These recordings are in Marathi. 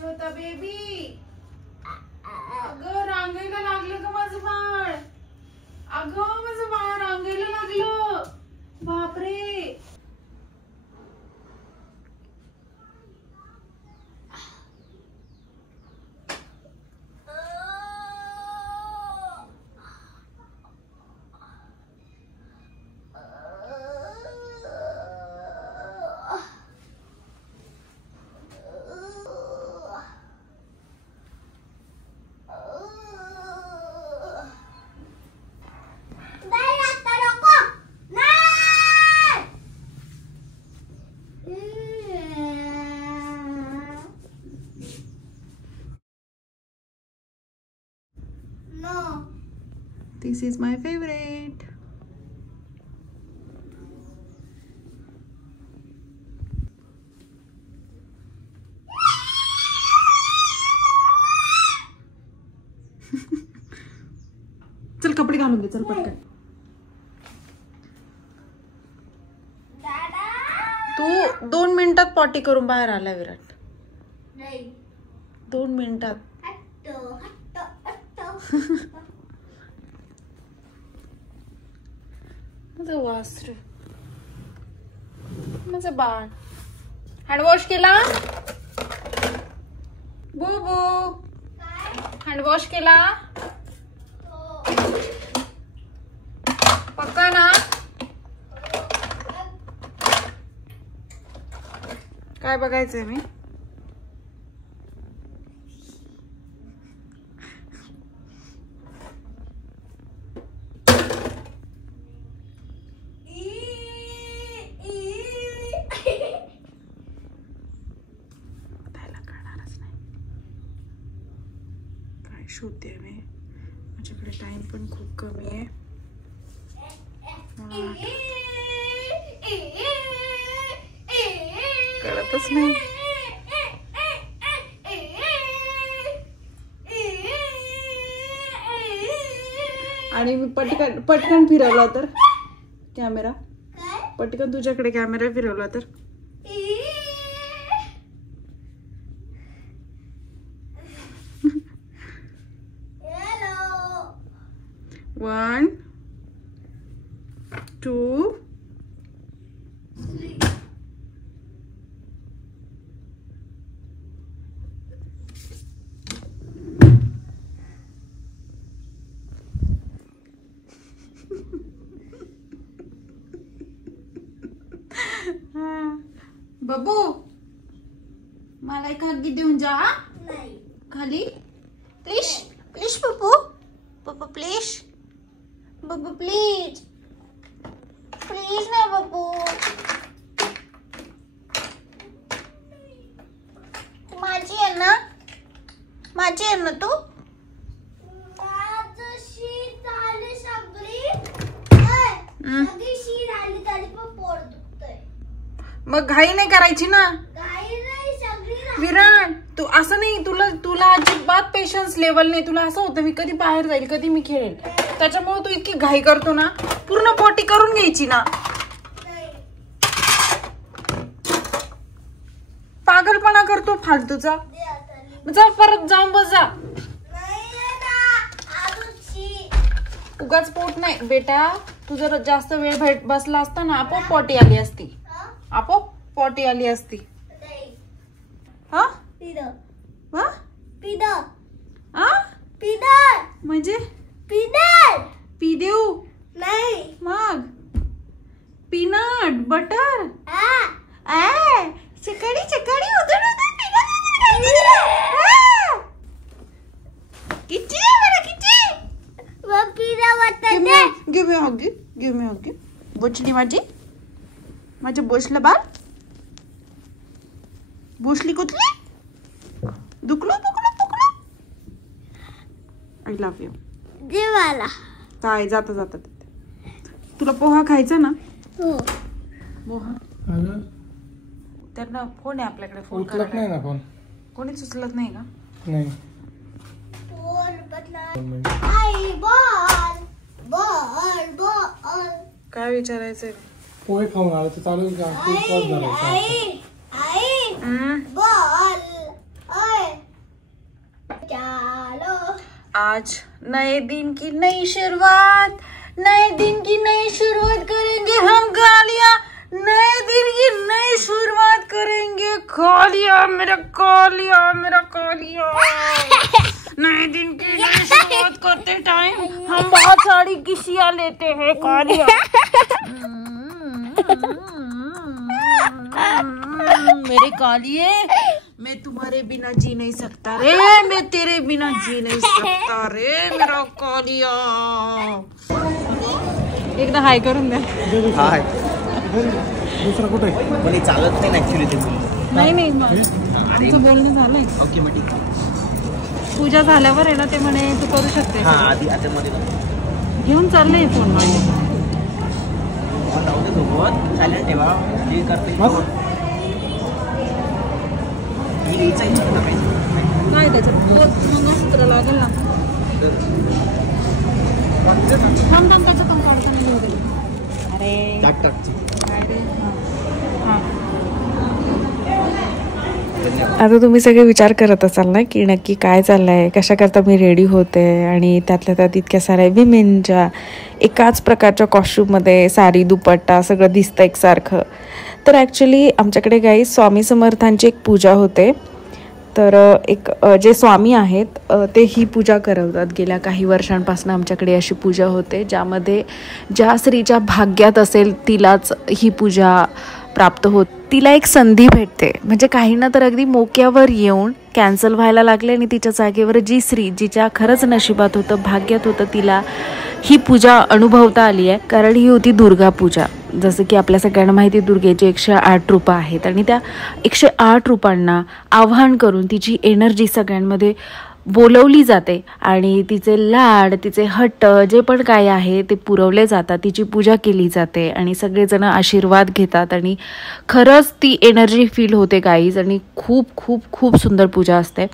छोटा बेबी, अगं रांगायला लागलं का माझं बाळ? अगं माझं बाळ रांगायला लागलं. बापरे. This is my favorite. चल कपडे घालून दे, चल पटकन. तू 2 मिनिटात पॉटी करून बाहेर आला विराट. 2 मिनिटात. वासरू माझं बाळ. हँडवॉश केला बुबू? हँडवॉश केला पक्का ना? काय बघायचंय मी? शोधते मी, माझ्याकडे टाइम पण खूप कमी आहे. कळतच नाही. आणि मी पटकन फिरवला तर कॅमेरा, पटकन तुझ्याकडे कॅमेरा फिरवला तर 1 2 3. बब्बू मला एक हग्गी देऊन जा. नाही खाली please. Please Babbu, Babbu please, Babbu please, please ना बब्बू. माझी आहे ना, माझी आहे ना तू. मग घाई नाही करायची ना विराट. तू असं नाही, तुला अजिबात पेशन्स लेवल नाही. तुला असं होतं मी कधी बाहेर जाईल, कधी मी खेळेल, त्याच्यामुळे तू इतकी घाई करतो ना. पूर्ण पॉटी करून घ्यायची ना. पागलपणा करतो फालतूचा. जा परत जाऊन बस जा. उगाच पोट नाही बेटा. तू जर जास्त वेळ बसला असता ना, आपोआप पॉटी आली असती. आपोआप पॉटी आली असती. हा म्हणजे पी देऊ नाही. मग पीनट बटर चकडी चकडी गिव मी हग्गी. बोचली माझी बोचलं बाळ. बोचली कुठली? दुखलो पुकलो पुकलो. I love you. देवाला काय जाता जाता तुला पोहा खायचा ना? हो पोहा. त्यांना फोन आहे आपल्याकडे. फोन करत नाही ना. फोन कोणीच उचलत नाही का? नाही. काय विचारायचंय? पोहे खाऊन आलं तर चालेल का? आज नए दिन की नई शुरुआत, नए दिन की नई शुरुआत करेंगे हम कालिया, नए दिन की नई शुरुआत करेंगे कालिया, मेरा कालिया, मेरा कालिया। नए दिन की नई शुरुआत करते टाइम हम बहुत सारी किसियां लेते हैं कालिया। मेरे कालिए, मैं तुम्हारे बिना जी नहीं सकता रे, मैं तेरे बिना जी नहीं सकता रे मेरा कालिया। एकदा हाय करून द्या। हाय दुसरा कुठे कोणी चालत नाही ऍक्च्युअली ते नाही आमचं बोलणं झालंय। ओके मग ठीक पूजा झाल्यावर आहे ना ते म्हणे तू करू शकते। हां आधी आतमध्ये घेऊन चाललंय फोन माझ्या सोबत सायलेंट ठेवा हे करते काय त्याच्यात मंगळसूत्र लागेल ना। थांब त्याच्यात काढता नाही घेऊ दे। अरे आता तुम्ही सगळे विचार करत असाल ना की नक्की काय चाललंय, कशा करता मी रेडी होते आणि त्यातल्या त्यात इतक्या साऱ्या विमेनच्या एकाच प्रकारच्या कॉस्ट्यूममध्ये साडी दुपट्टा सगळं दिसतं एकसारखं। तर ॲक्च्युली आमच्याकडे काही स्वामी समर्थांची एक पूजा होते। तर एक जे स्वामी आहेत ते ही पूजा करवतात। गेल्या काही वर्षांपासून आमच्याकडे अशी पूजा होते ज्यामध्ये ज्या स्त्रीच्या भाग्यात असेल तिलाच ही पूजा प्राप्त होत, तिला एक संधी भेटते। म्हणजे काही ना तर अगदी मोक्यावर येऊन कॅन्सल व्हायला लागले आणि तिच्या जागेवर जी स्त्री जिच्या खरंच नशिबात होतं भाग्यात होतं तिला ही पूजा अनुभवता आली आहे। कारण ही होती दुर्गा पूजा। जसं की आपल्या सगळ्यांना माहिती दुर्गेचे 108 रूपं आहेत आणि त्या 108 रूपांना आवाहन करून तिची एनर्जी सगळ्यांमध्ये बोलवली जाते आणि तिचे लाड तिचे हट्ट जे पण काय आहे ते पुरवले जातात, तिची पूजा केली जाते आणि सगळेजण आशीर्वाद घेतात आणि खरंच ती एनर्जी फील होते गाईज आणि खूप खूप खूप सुंदर पूजा असते।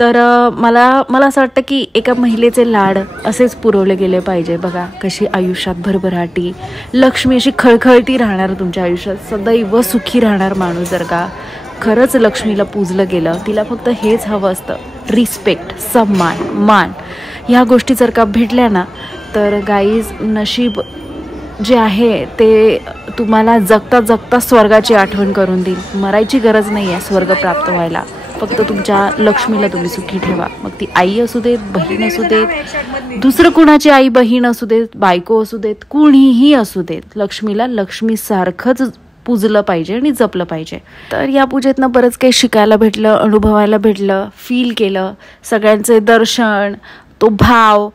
तर मला असं वाटतं की एका महिलेचे लाड असेच पुरवले गेले पाहिजे। बघा कशी आयुष्यात भरभराटी लक्ष्मी अशी खळखळती राहणार तुमच्या आयुष्यात, सदैव सुखी राहणार माणूस जर का खरंच लक्ष्मीला पूजलं गेलं। तिला फक्त हेच हवं असतं, रिस्पेक्ट, सन्मान, मान, ह्या गोष्टी जर का भेटल्या ना तर गाईज नशीब जे आहे ते तुम्हाला जगता जगता स्वर्गाची आठवण करून देईल। मरायची गरज नाही आहे स्वर्ग प्राप्त व्हायला, फक्त तुमच्या लक्ष्मीला तुम्ही सुखी ठेवा। मग ती आई असू देत, बहीण असू देत, दुसरं कुणाची आई बहीण असू देत, बायको असू देत, कुणीही असू देत, लक्ष्मीला लक्ष्मीसारखंच पूजलं पाहिजे आणि जपलं पाहिजे। तर या पूजेतनं बरंच काही शिकायला भेटलं, अनुभवायला भेटलं, फील केलं, सगळ्यांचे दर्शन, तो भाव,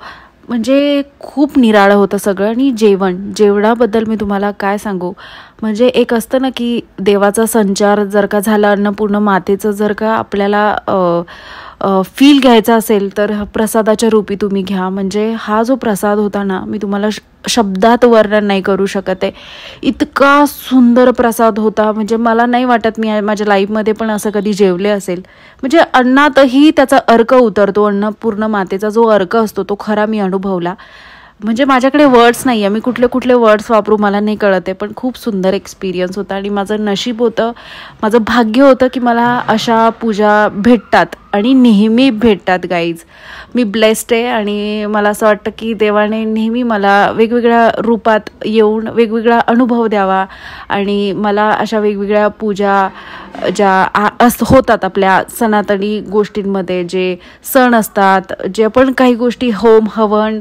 म्हणजे खूप निराळं होतं सगळं। आणि जेवणाबद्दल मी तुम्हाला काय सांगू, म्हणजे एक असतं ना की देवाचा संचार जर का झाला, अन्नपूर्ण मातेचं जर का आपल्याला फील घ्यायचा असेल तर प्रसादाच्या रूपी तुम्ही घ्या। म्हणजे हा जो प्रसाद होता ना मी तुम्हाला शब्दात वर्णन नाही करू शकत आहे, इतका सुंदर प्रसाद होता। म्हणजे मला नाही वाटत मी माझ्या लाईफमध्ये पण असं कधी जेवले असेल। म्हणजे अन्नातही त्याचा अर्क उतरतो, अन्नपूर्ण मातेचा जो अर्क असतो तो खरा मी अनुभवला। म्हणजे माझ्याकडे वर्ड्स नाही आहे, मी कुठले वर्ड्स वापरू मला नाही कळत आहे, पण खूप सुंदर एक्सपिरियन्स होता आणि माझं नशीब होतं, माझं भाग्य होतं की मला अशा पूजा भेटतात आणि नेहमी भेटतात गाईज। मी ब्लेस्ड आहे आणि मला असं वाटतं की देवाने नेहमी मला वेगवेगळ्या रूपात येऊन वेगवेगळा अनुभव द्यावा आणि मला अशा वेगवेगळ्या पूजा ज्या होतात आपल्या सनातनी गोष्टींमध्ये, जे सण असतात, जे पण काही गोष्टी होम हवन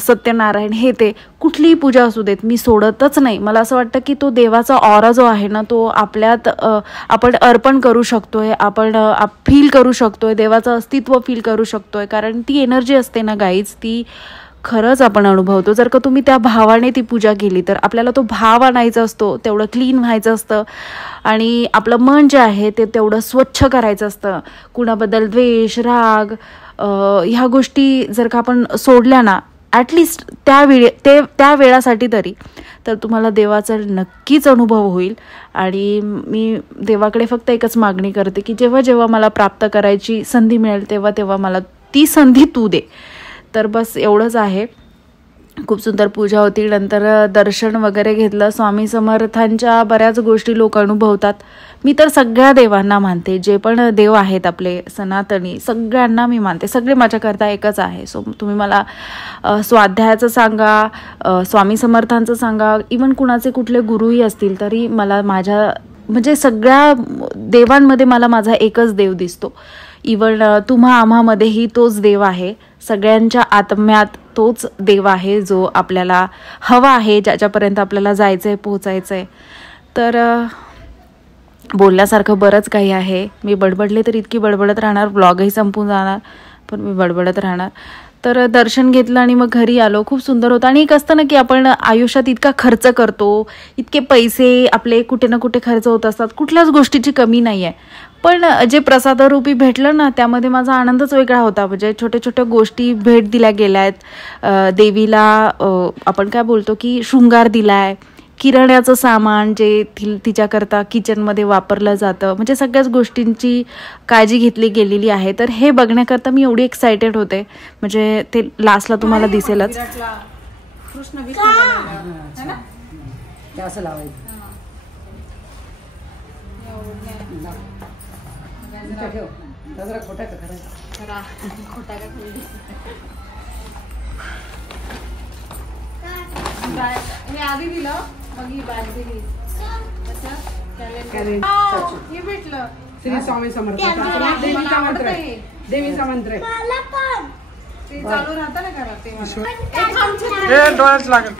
सत्यनारायण हे ते कुठलीही पूजा असू देत मी सोडतच नाही। मला असं वाटतं की तो देवाचा ऑरा जो आहे ना तो आपल्यात आपण अर्पण करू शकतोय, आपण फील करू शकतोय, देवाचं अस्तित्व फील करू शकतोय। कारण ती एनर्जी असते ना गाईज ती खरंच आपण अनुभवतो। जर का तुम्ही त्या भावाने ती पूजा केली तर आपल्याला तो भाव आणायचा असतो, तेवढं क्लीन व्हायचं असतं आणि आपलं मन जे आहे ते तेवढं स्वच्छ करायचं असतं। कुणाबद्दल द्वेष राग ह्या गोष्टी जर का आपण सोडल्या ना ॲटलिस्ट त्या वेळासाठी तरी, तर तुम्हाला देवाचा नक्कीच अनुभव होईल। आणि मी देवाकडे फक्त एकच मागणी करते की जेव्हा जेव्हा मला प्राप्त करायची संधी मिळेल तेव्हा तेव्हा मला ती संधी तू दे। तर बस एवढंच आहे। खूप सुंदर पूजा होती, नंतर दर्शन वगैरे घेतलं। स्वामी समर्थांच्या बऱ्याच गोष्टी लोक अनुभवतात, मी तर सगळ्या देवांना मानते, जे पण देव आहेत आपले सनातनी सगळ्यांना मी मानते, सगळे माझ्याकरता एकच आहे. सो तुम्ही मला स्वाध्यायाचं सांगा, स्वामी समर्थांचं सांगा, इवन कुणाचे कुठले गुरुही असतील तरी मला माझ्या म्हणजे सगळ्या देवांमध्ये मला माझा एकच देव दिसतो. इवन तुम्हा आम्हामध्येही तोच देव आहे, सगळ्यांच्या आत्म्यात तोच देव आहे जो आपल्याला हवा आहे, ज्याच्यापर्यंत आपल्याला जायचं आहे, पोचायचं आहे. तर बोलण्यासारखं बरंच काही आहे. मी बडबडले तर इतकी बडबडत राहणार, ब्लॉगही संपून जाणार, पण मी बडबडत राहणार. तर दर्शन घेतलं आणि मग घरी आलो. खूप सुंदर होतं. आणि एक असतं ना की आपण आयुष्यात इतका खर्च करतो, इतके पैसे आपले कुठे ना कुठे खर्च होत असतात, कुठल्याच गोष्टीची कमी नाही आहे, पण जे प्रसादरूपी भेटलं ना त्यामध्ये माझा आनंदच वेगळा होता. म्हणजे छोट्या छोट्या गोष्टी भेट दिल्या गेल्या आहेत देवीला. आपण काय बोलतो की शृंगार दिलाय, किराण्याचं सामान जे तिच्याकरता किचनमध्ये वापरलं जातं, म्हणजे सगळ्याच गोष्टींची काळजी घेतली गेलेली आहे. तर हे बघण्याकरता मी एवढी एक्सायटेड होते. म्हणजे ते लास्टला तुम्हाला दिसेलच. हे आधी दिलं, मग ही बॅग दिली. हे भेटलं श्री स्वामी समर्थ. देवीचा मंत्र आहे, देवीचा मंत्र आहे. ते चालू राहतं ना घरात डोळ्याच लागेल.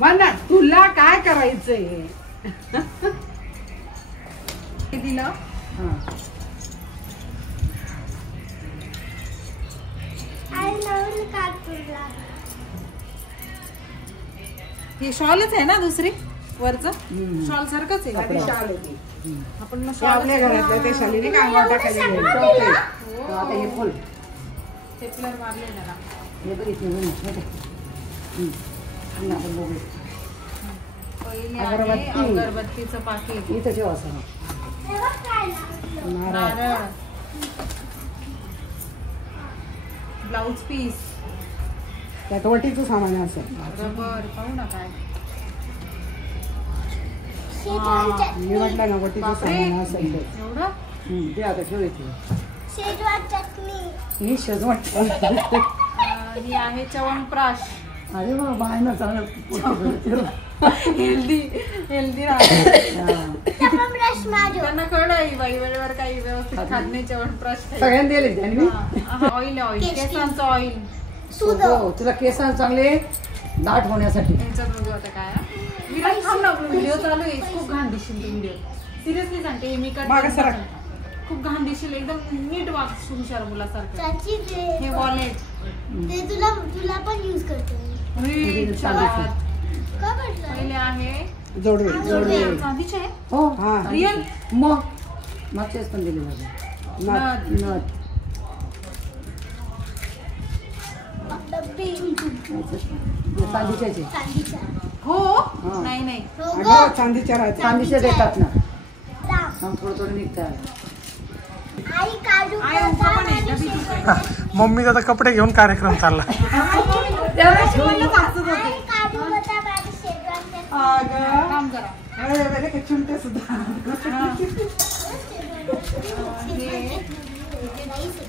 म्हणा तुला काय करायचंय हे दिलं. हे शॉलच आहे ना दुसरी वरच शॉल सारखंच आहे. आपण मग आपल्या घरातलं ते शालीने काय टाकायला हे फुल स्टेपलर मारले जरा. पहिले आहे अगरबत्तीचं पाकिट. इथं ठेवा असं नारळ, ब्लाउज पीस, त्यात वटीचं सामान आहे असं. रबर पाहू ना काय मी म्हटलं ना वटीचं सामान असं एवढं. ते आता ठेवायचं. ही शेजवान ही आहे च्यवनप्राश. अरे बाबा बायना चांगलं हेल्दी हेल्दी राहते. त्यांना कळलं ही बाई वेळेवर काही व्यवस्थित खात नाही च्यवनप्राश. सगळ्यांनी दिले त्यांनी. ऑइल ऑइल केसांचं ऑइल. तुला केसांना चांगले दाट होण्यासाठी. यांच्यात बघू आता काय. विराट थांब ना, व्हिडिओ चालू आहे. खूप घाण दिसशील तू व्हिडिओ. सिरियसली सांगते मी खूप घाण दिसशील. एकदम नीट वागशील हुशार मुलासारखं. हे वॉलेट तुला पण यूज करते. पहिले आहे जोडवे चांदीचे आहे. हो हा रिअल. मग मागच्याच पण दिले माझे नथ. चांदीचे हो नाही नाही चांदीचे देतात ना. थोडं थोडं निघतात. मम्मीचा आता कपडे घेऊन कार्यक्रम चालला. चिमटे सुद्धा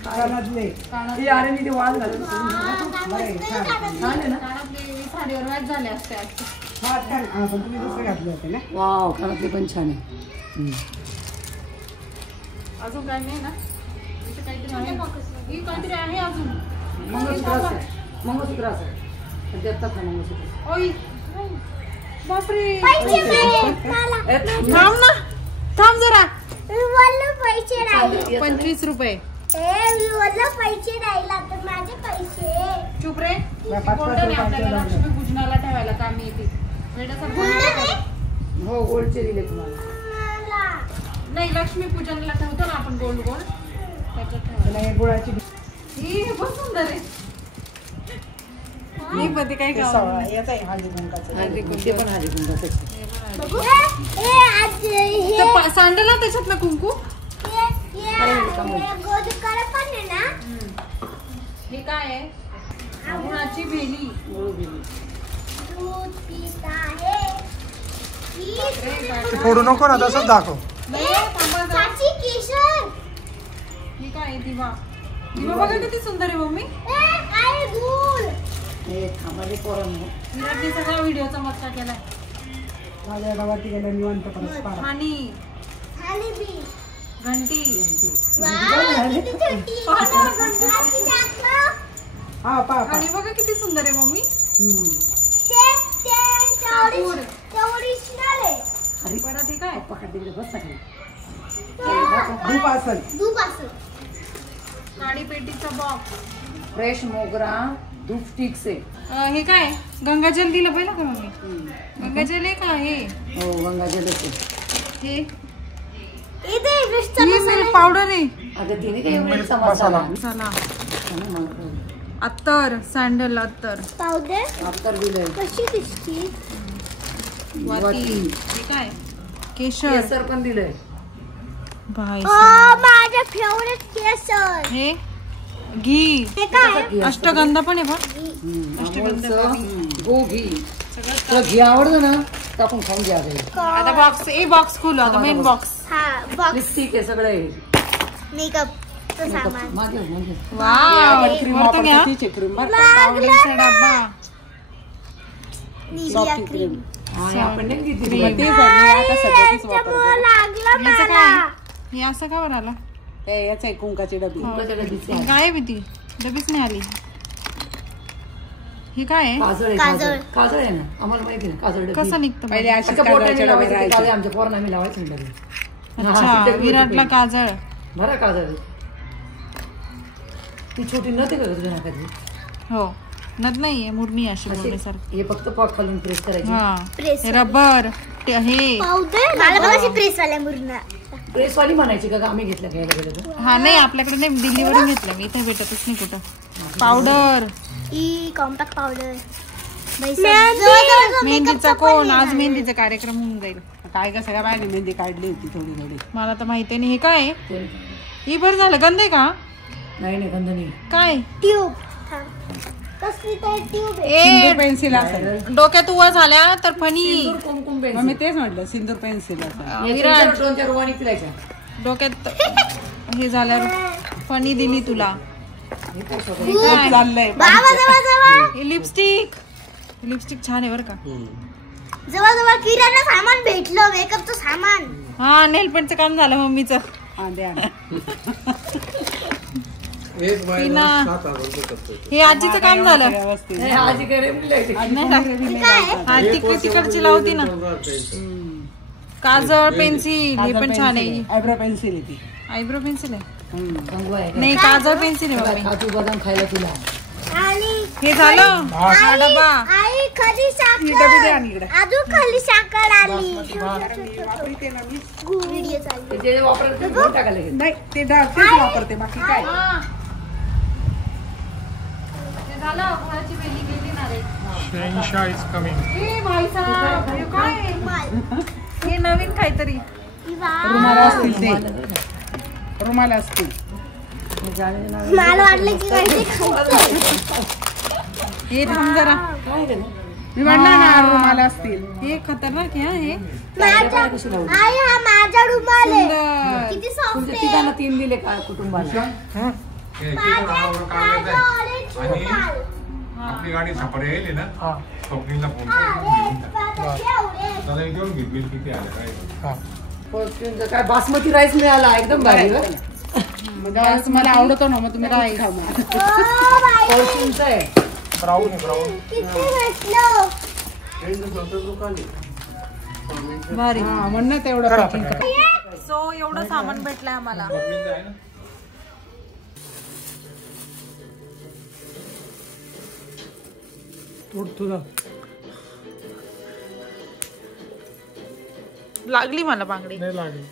कानातले. अरे मी ते वाल घालून साडीवर मॅच झाले असते. तुम्ही दुसरं घातले होते ना. वाव कानातले पण छान आहे. अजून काय नाही ना. काहीतरी आहे अजून. मंगळसूत्र असं देतात ना मंगळसूत्र. बापरे थांब ना, थांब जरा. 25 रुपये. पैसे राहिला तर माझे पैसे. चुप रे. आपल्याला लक्ष्मी पूजनाला ठेवायला काम येते. हो गोल्डचे दिले तुम्हाला. नाही लक्ष्मी पूजनला ठेवतो ना आपण गोल्ड गोल्ड त्याच्यात ठेवायला. गुळाची ही खूप सुंदर आहे. ही मध्ये काही याचा हळदी कुंकाचं. ते पण हळदी कुंकाचं. सांडला त्याच्यात ना कुंकू. हे काय आहे. गुळाची भेली. ते फोडू नको ना, तसंच दाखव. चाची केशर. हे काय दिवा दिवा बघा किती सुंदर आहे मम्मी. काय धूल. विराटने सगळा व्हिडिओचा मस्का केलाय. माझ्या गावात गेल्या निवांत परत आणि झाली बी. घंटी वाव, किती छोटी. घंटी दाखव. हा पा आणि बघा किती सुंदर आहे मम्मी. original आहे. परत हे काय धूप असेल. धूप असेल. काळी पेटीचा बॉक्स. फ्रेश मोगरा धूप स्टिक्स आहे. हे काय गंगाजल दिलं पाहिजे का मम्मी. गंगाजल आहे का हे. हो गंगाजल हे इथे विष्णू ही मिल्क पावडर आहे. अगं तिने काही एवढा मसाला चला अत्तर सँडल अत्तर पावडर अत्तर दिलंय. कशी दिसती. वाती. हे काय केशर. केसर पण दिलंय. भाई माझ्या फेवरेट केसर. हे घी. हे काय अष्टगंधा पण आहे बघ. अमूलचं गो घी. तुला घी आवडतं ना तर आपण खाऊन घ्या. आता बॉक्स बॉक्स खोलू आता मेन बॉक्स. हा बॉक्स लिपस्टिक आहे सगळं आहे. मेकअपचं सामान. मागे वाव वरतं घ्या. पावडरचा डब्बा. Nivea cream. आपण नाही घेतली. लागलं याचं मला. काय हे असं का बरं आलं. याच आहे कुंकाची डबी. काय आहे ती डबीच नाही आली. हे काय आहे. काजळ आहे. काजळ. काजळ आहे ना आम्हाला माहिती ना काजळ डबी. कसं निघतं पहिले बघ. अशी अच्छा, बोटाने काजळच्या डबे लावायचं ते राहायचे. काजळ आमच्या पोरांना आम्ही लावायचं ना डबी. अच्छा विराटला काजळ. बरं काजळ ती छोटी नते का तुझ्या नाकाची. हो नद नाहीये मुरणी अशी मुरण्यासारखी. हे फक्त पॉक खालून प्रेस करायची. हा प्रेस. रबर हे पावडर मला बघायची प्रेस वाल्या मुरणा. प्रेस वाली म्हणायची का आम्ही घेतल्या घ्यायला गेलो तर. हा नाही आपल्याकडे नाही दिल्लीवरून घेतलं मी. इथे भेटतच नाही कुठं. पावडर. ही कॉम्पॅक्ट पावडर. मेहंदीचा कोण आज मेहंदीचा कार्यक्रम होऊन जाईल. काय का सगळ्या बाहेर मेहंदी काढली होती थोडी थोडी. मला तर माहिती नाही. हे काय ही बरं झालं गंध आहे का. नाही नाही गंध नाही. काय ट्यूब. कसली तर ट्यूब आहे. ए पेन्सिल असेल. डोक्यात उवा झाल्या तर फणी. कुमकुम मग मी तेच म्हटलं सिंदूर पेन्सिल असेल. विराट दोनच्या रुवानी पिलायच्या. डोक्यात हे झाल्यावर फणी दिली तुला. हे काय चाललंय बाबा जवळ हे लिपस्टिक. लिपस्टिक छान आहे बरं का. जवळ किराणा सामान भेटलं. मेकअपचं सामान. हा नेल पेंटचं काम झालं मम्मीचं. हा द्या. हे आजीचं काम झालं. व्यवस्थित. आजी काय पिलायची. हा तिकडची लावती ना. काजळ पेन्सिल हे पण छान आहे. आयब्रो पेन्सिल ती. आयब्रो पेन्सिल आहे कंगवा आहे. नाही काजळ पेन्सिल आहे मम्मी. काजू बदाम खायला तुला. आणि हे झालं हा डबा. आई खाली ही डबी द्या साखर. आणि इकडे. अजून खाली साखर आली. वापरते ना मी. व्हिडिओ चालू. जे वापरत ते घेऊन टाकायला घेत. नाही ते तेच वापरते बाकी काय. हे झालं गुळाची वेली गेली ना रे. शहंशाह इज कमिंग. ए भाई साहब हे काय हे नवीन काहीतरी. रुमाला असतील ते. रुमाला असतील. मला वाटलं की माहिती खायचं. हे थांब जरा. मी म्हणलं ना रुमाला असतील. हे खतरनाक आहे हा हे. आई हा माझा रुमाल आहे. सुंदर. किती सॉफ्ट तुमच्या आहे. तिघांना 3 दिले का कुटुंबाला. माझा ऑरेंज रुमाल. आपली गाडी सापडे येईल ना हा. स्वप्नीला फोन त्याला घेऊन घे बिल किती आलं काय. फॉर्च्यूनचं काय बासमती राईस मिळाला एकदम भारी. म्हणजे आज मला आवडतो ना मग तुम्ही काय खाऊ. फॉर्च्यूनचं आहे. ब्राऊन आहे ब्राऊन. किती भेटलं. भारी. हा म्हणणं तेवढं पॅकिंग करा. सो एवढं सामान भेटलंय आम्हाला. तुझा लागली मला बांगडी. नाही लागली.